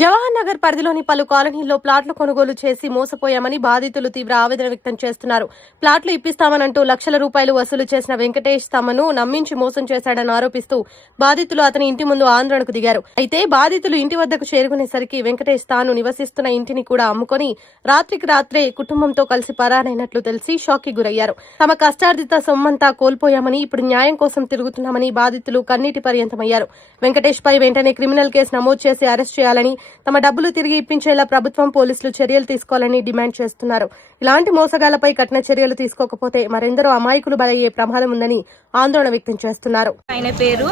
జవహర్ నగర్ పరిధిలోని పలు కాలనీల్లో ప్లాట్లు కొనుగోలు చేసి మోసపోయామని బాధితులు తీవ్ర ఆవేదన వ్యక్తం చేస్తున్నారు. ప్లాట్లు ఇప్పిస్తామనంటూ లక్షల రూపాయలు వసూలు చేసిన వెంకటేష్ తమను నమ్మించి మోసం చేశాడని ఆరోపిస్తూ బాధితులు అతని ఇంటి ముందు ఆందోళనకు దిగారు. అయితే బాధితులు ఇంటి వద్దకు చేరుకునేసరికి వెంకటేష్ తాను నివసిస్తున్న ఇంటిని కూడా అమ్ముకొని రాత్రికి రాత్రే కుటుంబంతో కలిసి పరారైనట్లు తెలిసి షాక్ కి గురయ్యారు. తమ కష్టార్జిత సొమ్మంతా కోల్పోయామని ఇప్పుడు న్యాయం కోసం తిరుగుతున్నామని బాధితులు కన్నీటి పర్యంతమయ్యారు. వెంకటేష్ పై వెంటనే క్రిమినల్ కేసు నమోదు చేసి అరెస్ట్ చేయాలని, తమ డబ్బులు తిరిగి ఇప్పించేలా ప్రభుత్వం పోలీసులు చర్యలు తీసుకోవాలని డిమాండ్ చేస్తున్నారు. ఇలాంటి మోసగాళ్లపై కఠిన చర్యలు తీసుకోకపోతే మరెందరో అమాయకులు బలయ్యే ప్రమాదం ఉందని ఆందోళన వ్యక్తం చేస్తున్నారు. ఆయన పేరు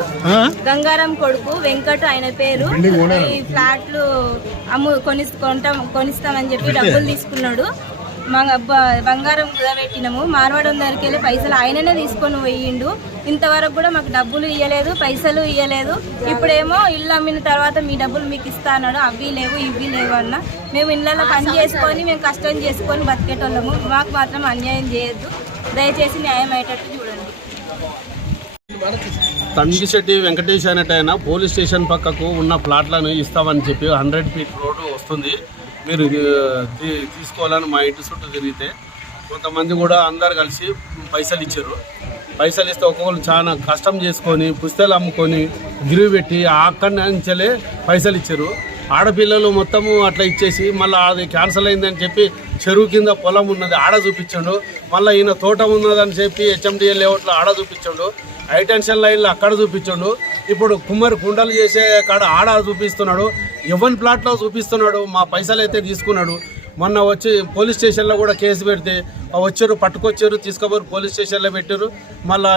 గంగారం కొడుకు వెంకట్. ఆయన పేరు ఈ ఫ్లాట్లు కొనిస్తామని చెప్పి డబ్బులు తీసుకున్నాడు. బంగారం కుదబెట్టినాము. మార్వాడం దగ్గరికి వెళ్ళి పైసలు ఆయననే తీసుకొని పోయిండు. ఇంతవరకు కూడా మాకు డబ్బులు ఇవ్వలేదు, పైసలు ఇవ్వలేదు. ఇప్పుడేమో ఇల్లు అమ్మిన తర్వాత మీ డబ్బులు మీకు ఇస్తా అన్నాడు. అవి లేవు ఇవి లేవు అన్న. మేము ఇళ్ళలో పని చేసుకొని మేము కష్టం చేసుకొని బతికేటోళ్ళము. మాకు మాత్రం అన్యాయం చేయొద్దు. దయచేసి న్యాయం అయ్యేటట్టు చూడండి. తంగిశెట్టి వెంకటేష్ అనేటైనా పోలీస్ స్టేషన్ పక్కకు ఉన్న ప్లాట్లను ఇస్తామని చెప్పి 100 ఫీట్ రోడ్డు వస్తుంది, మీరు తీసుకోవాలని మా ఇంటి చుట్టూ తిరిగితే కొంతమంది కూడా అందరు కలిసి పైసలు ఇచ్చారు. పైసలు ఇస్తే ఒక్కొక్కరు చాలా కష్టం చేసుకొని పుస్తకాలు అమ్ముకొని గిరువు పెట్టి అక్కడి నుంచే పైసలు ఇచ్చారు. ఆడపిల్లలు మొత్తము అట్లా ఇచ్చేసి మళ్ళీ అది క్యాన్సల్ అయిందని చెప్పి చెరువు కింద పొలం ఉన్నది ఆడ చూపించాడు. మళ్ళీ ఈయన తోట ఉన్నదని చెప్పి హెచ్ఎండిఎల్ లేఅవుట్లో ఆడ చూపించాడు. హైటెన్షన్ లైన్లో అక్కడ చూపించాడు. ఇప్పుడు కుమ్మరి కుండలు చేసే కాడ ఆడ చూపిస్తున్నాడు. ఎవరి ప్లాట్లో చూపిస్తున్నాడు. మా పైసలు అయితే తీసుకున్నాడు. మొన్న వచ్చి పోలీస్ స్టేషన్లో కూడా కేసు పెడితే వచ్చారు, పట్టుకొచ్చారు, తీసుకుపోరు పోలీస్ స్టేషన్లో పెట్టారు. మళ్ళీ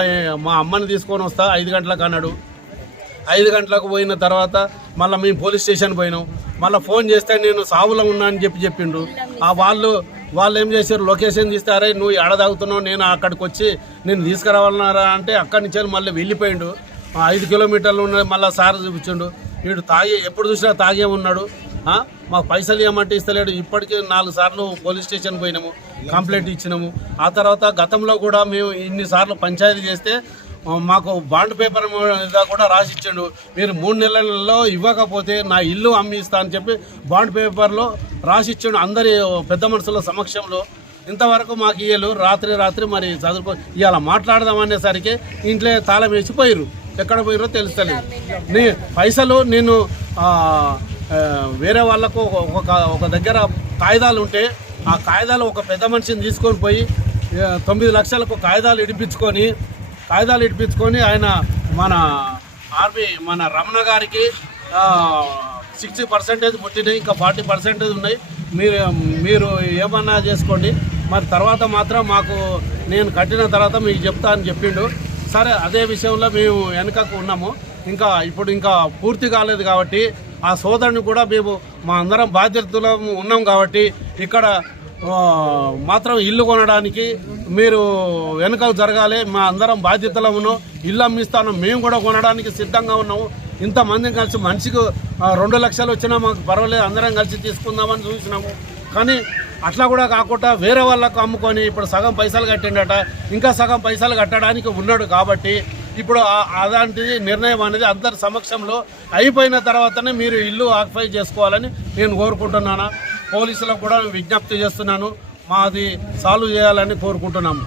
మా అమ్మని తీసుకొని వస్తా 5 గంటలకు అన్నాడు. 5 గంటలకు పోయిన తర్వాత మళ్ళీ మేము పోలీస్ స్టేషన్ పోయినాం. మళ్ళీ ఫోన్ చేస్తే నేను సావులో ఉన్నా అని చెప్పిండు. వాళ్ళు ఏం చేశారు, లొకేషన్ తీస్తారే నువ్వు ఎడ తాగుతున్నావు, నేను అక్కడికి వచ్చి నేను తీసుకురావాలన్నారా అంటే అక్కడి నుంచి మళ్ళీ వెళ్ళిపోయిండు. 5 కిలోమీటర్లు ఉన్నది. మళ్ళీ సార్ చూపించిండు. వీడు ఎప్పుడు చూసినా తాగే ఉన్నాడు. మాకు పైసలు ఇవ్వమంటే ఇస్తలేడు. ఇప్పటికీ 4 సార్లు పోలీస్ స్టేషన్ పోయినాము, కంప్లైంట్ ఇచ్చినాము. ఆ తర్వాత గతంలో కూడా మేము ఇన్నిసార్లు పంచాయతీ చేస్తే మాకు బాండ్ పేపర్ మీద కూడా రాసిచ్చాడు. మీరు 3 నెలల్లో ఇవ్వకపోతే నా ఇల్లు అమ్మి ఇస్తా అని చెప్పి బాండ్ పేపర్లో రాసిచ్చాడు అందరి పెద్ద మనుషుల సమక్షంలో. ఇంతవరకు మాకు ఇయ్యలు. రాత్రి మరి చదువుకో ఇవాళ మాట్లాడదామనేసరికి ఇంట్లో తాళం వేసి పోయిర్రు. ఎక్కడ పోయిరో తెలుస్తలేదు. పైసలు నేను వేరే వాళ్ళకు ఒక దగ్గర కాగితాలు ఉంటే ఆ కాగితాలు ఒక పెద్ద మనిషిని తీసుకొని పోయి 9 లక్షలకు కాగితాలు ఇడిపించుకొని ఆయన మన రమణ గారికి 60% పుట్టినాయి, ఇంకా 40% ఉన్నాయి. మీరు ఏమన్నా చేసుకోండి, మరి తర్వాత మాత్రం మాకు నేను కట్టిన తర్వాత మీకు చెప్తా అని చెప్పిండు. సరే, అదే విషయంలో మేము వెనకకు ఉన్నాము. ఇప్పుడు పూర్తి కాలేదు కాబట్టి ఆ సోదరుని కూడా మేము మా అందరం బాధ్యతలు ఉన్నాం కాబట్టి ఇక్కడ మాత్రం ఇల్లు కొనడానికి మీరు వెనుకకు జరగాలి. మా అందరం బాధ్యతలు ఉన్నాం. ఇల్లు అమ్మిస్తాను, మేము కూడా కొనడానికి సిద్ధంగా ఉన్నాము. ఇంతమందిని కలిసి మనిషికి 2 లక్షలు వచ్చినా మాకు పర్వాలేదు, అందరం కలిసి తీసుకుందామని చూసినాము. కానీ అట్లా కూడా కాకుండా వేరే వాళ్ళకు అమ్ముకొని ఇప్పుడు సగం పైసలు కట్టిండట, ఇంకా సగం పైసలు కట్టడానికి ఉన్నాడు. కాబట్టి ఇప్పుడు అలాంటి నిర్ణయం అనేది అందరి సమక్షంలో అయిపోయిన తర్వాతనే మీరు ఇల్లు ఆక్యుపై చేసుకోవాలని నేను కోరుకుంటున్నాను. పోలీసులకు కూడా విజ్ఞప్తి చేస్తున్నాను. మాది సాల్వ్ చేయాలని కోరుకుంటున్నాము.